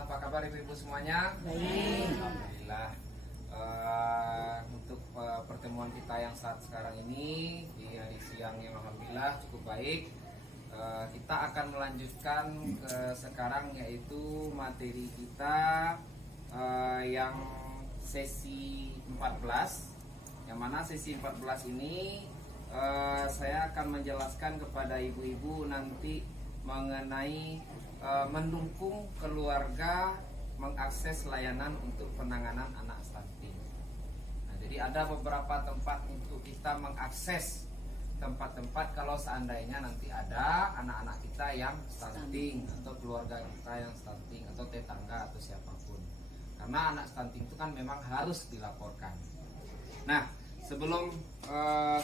apa kabar ibu-ibu semuanya? Baik. Alhamdulillah. Untuk pertemuan kita yang saat sekarang ini di hari siang yang alhamdulillah cukup baik. Kita akan melanjutkan ke sekarang yaitu materi kita yang sesi 14. Yang mana sesi 14 ini saya akan menjelaskan kepada ibu-ibu nanti mengenai mendukung keluarga mengakses layanan untuk penanganan anak stunting. Nah, jadi ada beberapa tempat untuk kita mengakses tempat-tempat kalau seandainya nanti ada anak-anak kita yang stunting atau keluarga kita yang stunting atau tetangga atau siapapun. Karena anak stunting itu kan memang harus dilaporkan. Nah, sebelum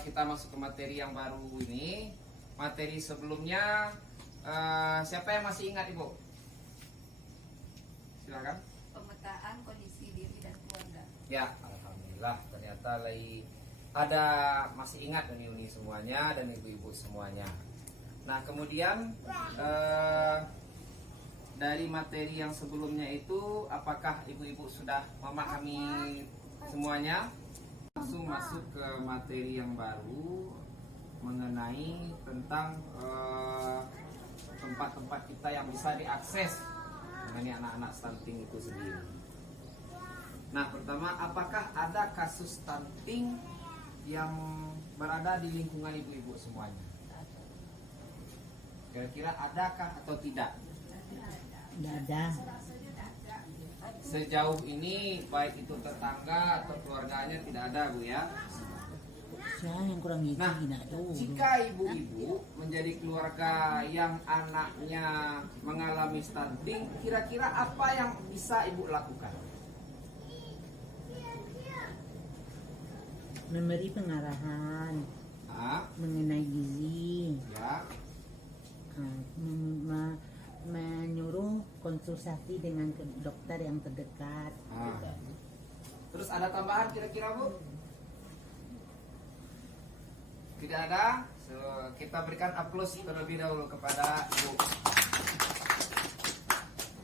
kita masuk ke materi yang baru ini, materi sebelumnya siapa yang masih ingat Ibu? Silakan. Pemetaan kondisi diri dan keluarga. Ya, alhamdulillah ternyata lagi ada masih ingat Uni semuanya dan ibu-ibu semuanya. Nah, kemudian dari materi yang sebelumnya itu apakah ibu-ibu sudah memahami semuanya? Langsung masuk ke materi yang baru mengenai tentang tempat-tempat kita yang bisa diakses mengenai anak-anak stunting itu sendiri. Nah, pertama, apakah ada kasus stunting yang berada di lingkungan ibu-ibu semuanya? Kira-kira adakah atau tidak? Tidak ada. Sejauh ini baik itu tetangga atau keluarganya tidak ada, Bu ya? Saya yang kurang itu Nah, tidak tahu. jika ibu-ibu menjadi keluarga yang anaknya mengalami stunting, kira-kira apa yang bisa ibu lakukan? Memberi pengarahan mengenai gizi, Ya, menyuruh konsultasi dengan dokter yang terdekat. Terus ada tambahan kira-kira Bu? Tidak ada? So, kita berikan aplaus terlebih dahulu kepada Ibu.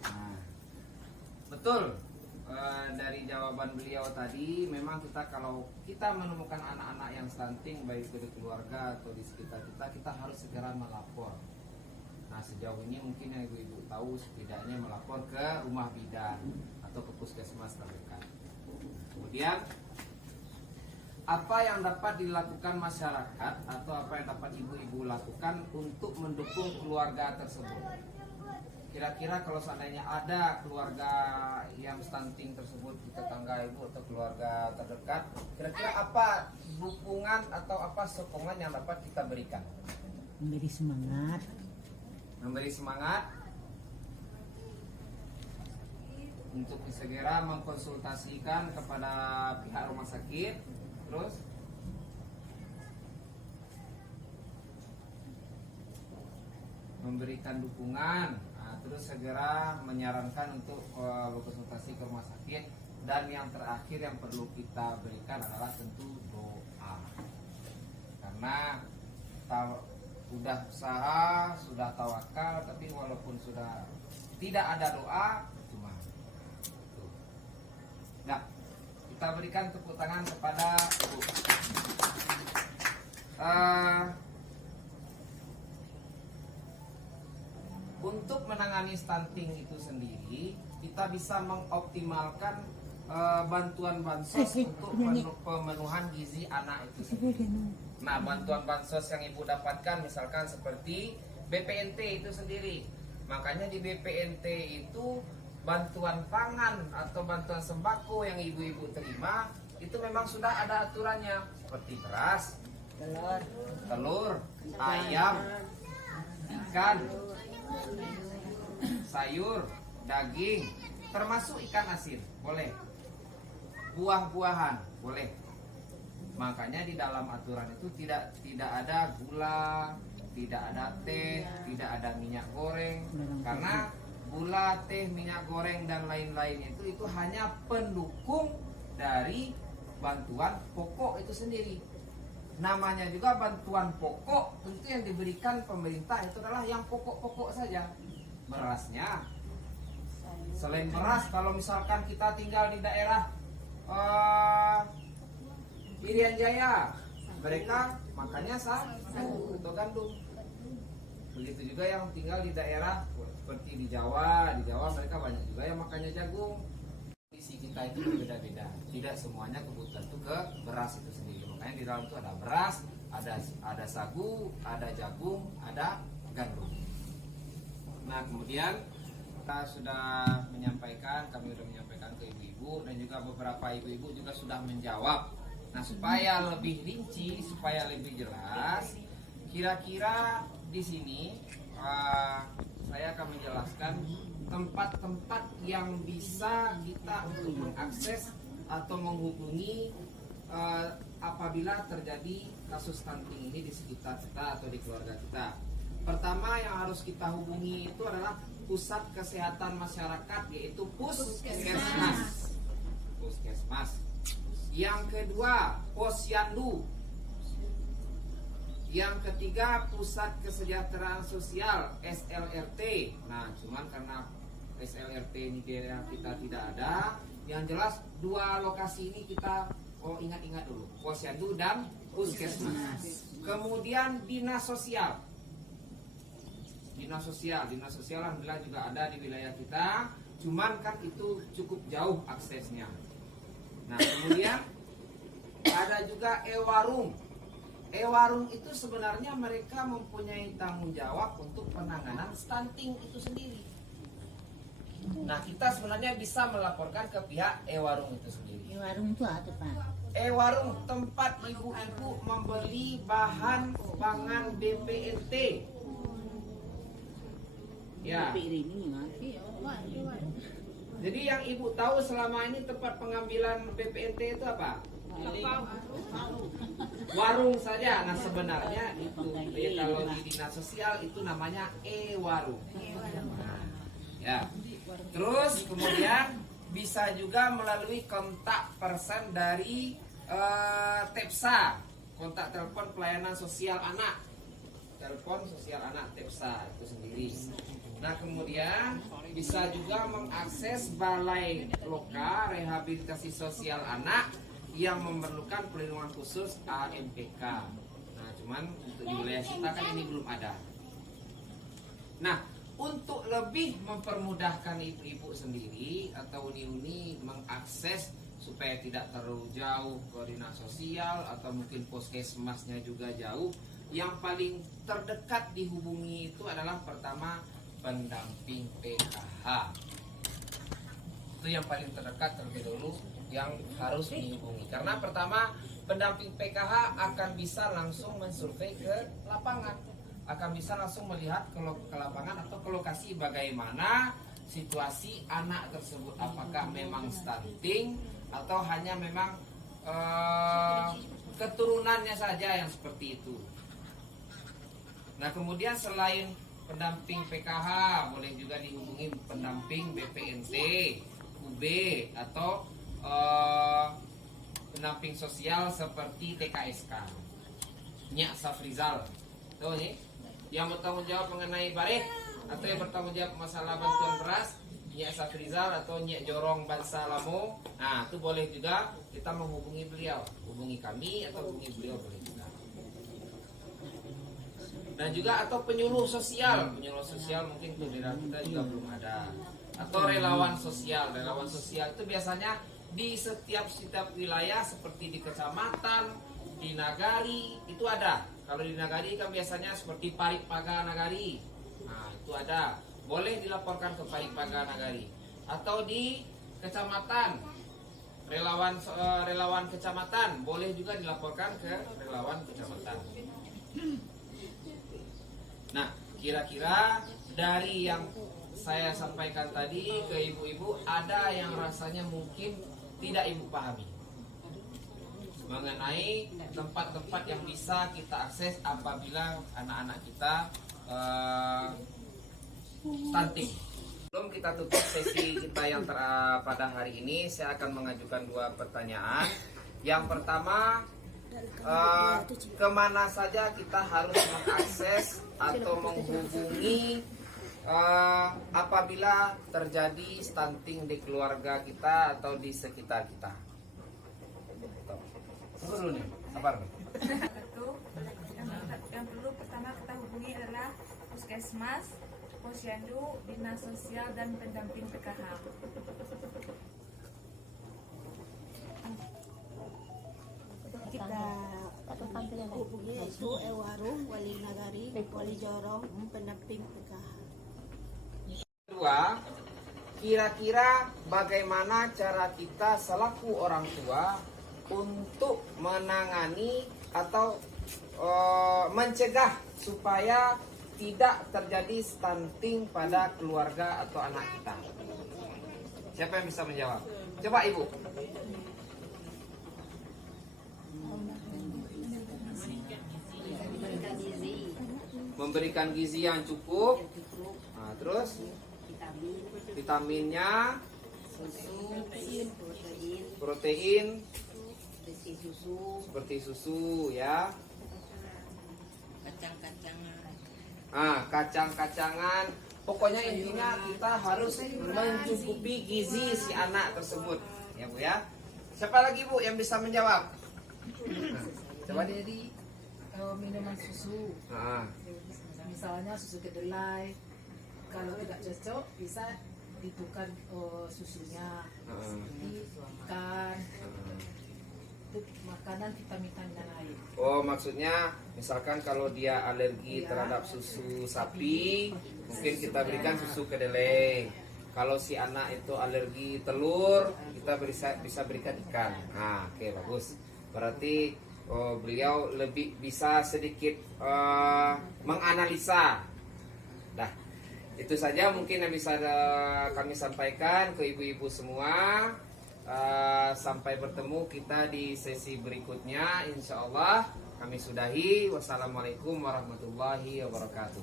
Nah, betul. Dari jawaban beliau tadi, memang kalau kita menemukan anak-anak yang stunting baik dari keluarga atau di sekitar kita, kita harus segera melapor. Nah, sejauh ini mungkin yang ibu-ibu tahu setidaknya melapor ke rumah bidan atau ke puskesmas terdekat. Kemudian apa yang dapat dilakukan masyarakat atau apa yang dapat ibu-ibu lakukan untuk mendukung keluarga tersebut? Kira-kira kalau seandainya ada keluarga yang stunting tersebut di tetangga ibu atau keluarga terdekat, kira-kira apa dukungan atau apa sokongan yang dapat kita berikan? Memberi semangat. Memberi semangat untuk segera mengkonsultasikan kepada pihak rumah sakit. Terus memberikan dukungan, terus segera menyarankan untuk berkonsultasi ke rumah sakit. Dan yang terakhir yang perlu kita berikan adalah tentu doa. Karena sudah usaha, sudah tawakal, tapi walaupun sudah tidak ada doa, cuma tuh. Nah, kita berikan tepuk tangan kepada Ibu. Untuk menangani stunting itu sendiri, kita bisa mengoptimalkan bantuan bansos untuk pemenuhan gizi anak itu sendiri. Nah, bantuan bansos yang ibu dapatkan misalkan seperti BPNT itu sendiri. Makanya di BPNT itu bantuan pangan atau bantuan sembako yang ibu-ibu terima itu memang sudah ada aturannya, seperti beras, telur, ayam, ikan, sayur, daging, termasuk ikan asin, boleh. Buah-buahan, boleh. Makanya di dalam aturan itu tidak ada gula, tidak ada teh, tidak ada minyak goreng. Karena gula, teh, minyak goreng dan lain-lain itu hanya pendukung dari bantuan pokok itu sendiri. Namanya juga bantuan pokok, tentu yang diberikan pemerintah itu adalah yang pokok-pokok saja. Berasnya, Selain beras, kalau misalkan kita tinggal di daerah Irian Jaya, mereka makannya sagu atau gandum. Begitu juga yang tinggal di daerah seperti di Jawa mereka banyak juga yang makannya jagung. Kondisi kita itu berbeda-beda. Tidak semuanya kebutuhan itu ke beras itu sendiri. Makanya di dalam itu ada beras, ada sagu, ada jagung, ada gandum. Nah, kemudian kita sudah menyampaikan, kami sudah menyampaikan ke ibu-ibu dan juga beberapa ibu-ibu juga sudah menjawab. Nah, supaya lebih rinci, supaya lebih jelas, kira-kira di sini saya akan menjelaskan tempat-tempat yang bisa kita untuk mengakses atau menghubungi apabila terjadi kasus stunting ini di sekitar kita atau di keluarga kita. Pertama yang harus kita hubungi itu adalah Pusat Kesehatan Masyarakat, yaitu Puskesmas. Yang kedua, Posyandu. Yang ketiga, Pusat Kesejahteraan Sosial, SLRT. Nah, cuman karena SLRT ini di daerah kita tidak ada, yang jelas dua lokasi ini kita ingat-ingat dulu, Posyandu dan Puskesmas. Kemudian Dinas Sosial. Dinas Sosial alhamdulillah juga ada di wilayah kita, cuman kan itu cukup jauh aksesnya. Nah, kemudian ada juga e-warung. E-warung itu sebenarnya mereka mempunyai tanggung jawab untuk penanganan stunting itu sendiri. Nah, kita sebenarnya bisa melaporkan ke pihak e-warung itu sendiri. Warung itu apa Pak? E-warung tempat ibu-ibu membeli bahan pangan BPNT. Ya. Jadi yang ibu tahu selama ini tempat pengambilan BPNT itu apa? Warung saja. Nah, sebenarnya itu kalau di dinas sosial itu namanya e-warung. Nah, ya. Terus kemudian bisa juga melalui kontak person dari TEPSA, kontak telepon pelayanan sosial anak, telepon sosial anak TEPSA itu sendiri. Nah, kemudian bisa juga mengakses Balai Loka Rehabilitasi Sosial Anak yang memerlukan perlindungan khusus AMPK. Nah, cuman untuk di wilayah kita kan ini belum ada. Nah, untuk lebih mempermudahkan ibu-ibu sendiri atau uni-uni mengakses supaya tidak terlalu jauh ke dinas sosial atau mungkin puskesmasnya juga jauh, yang paling terdekat dihubungi itu adalah pertama pendamping PKH. Itu yang paling terdekat terlebih dulu yang harus dihubungi. Karena pertama pendamping PKH akan bisa langsung mensurvei ke lapangan, akan bisa langsung melihat ke lapangan atau ke lokasi bagaimana situasi anak tersebut, apakah memang stunting atau hanya memang keturunannya saja yang seperti itu. Nah, kemudian selain pendamping PKH boleh juga dihubungi pendamping BPNT, UB atau pendamping sosial seperti TKSK, Nyak Safrizal. Tuh nih, yang bertanggung jawab mengenai baret atau yang bertanggung jawab masalah bantuan beras, Nyak Safrizal atau Nyak Jorong Bansa Lamo. Nah, itu boleh juga kita menghubungi beliau, hubungi kami atau hubungi beliau boleh juga. Dan juga atau penyuluh sosial mungkin di daerah kita juga belum ada. Atau relawan sosial itu biasanya di setiap wilayah seperti di kecamatan, di nagari itu ada. Kalau di nagari kan biasanya seperti Parikpaga Nagari. Nah, itu ada. Boleh dilaporkan ke Parikpaga Nagari. Atau di kecamatan, relawan kecamatan boleh juga dilaporkan ke relawan kecamatan. Nah, kira-kira dari yang saya sampaikan tadi ke ibu-ibu, ada yang rasanya mungkin tidak ibu pahami mengenai tempat-tempat yang bisa kita akses apabila anak-anak kita stunting. Sebelum kita tutup sesi kita yang pada hari ini, saya akan mengajukan dua pertanyaan. Yang pertama, kemana saja kita harus mengakses atau menghubungi apabila terjadi stunting di keluarga kita atau di sekitar kita. Tunggu dulu nih, sabar nih. Satu, yang perlu pertama kita hubungi adalah Puskesmas, Posyandu, Dinas Sosial dan pendamping PKH. Kita hubungi Ibu Ewaru, Wali Nagari, Wali Jorong, pendamping PKH. Kedua, kira-kira bagaimana cara kita selaku orang tua untuk menangani atau mencegah supaya tidak terjadi stunting pada keluarga atau anak kita. Siapa yang bisa menjawab? Coba Ibu. Memberikan gizi yang cukup. Nah, terus vitaminnya, protein, seperti susu ya. Kacang-kacangan. Pokoknya intinya kita harus mencukupi gizi si anak tersebut, ya Bu ya. Siapa lagi Bu yang bisa menjawab? Coba Dari minuman susu, misalnya susu kedelai, kalau tidak cocok bisa ditukar susunya, seperti ikan, itu makanan vitamin dan lain. Oh, maksudnya misalkan kalau dia alergi terhadap susu sapi, mungkin kita berikan susu kedelai. Kalau si anak itu alergi telur, kita bisa berikan ikan. Nah, oke, bagus. Berarti beliau lebih bisa sedikit menganalisa. Dah, itu saja mungkin yang bisa kami sampaikan ke ibu-ibu semua. Sampai bertemu kita di sesi berikutnya, insya Allah. Kami sudahi. Wassalamualaikum warahmatullahi wabarakatuh.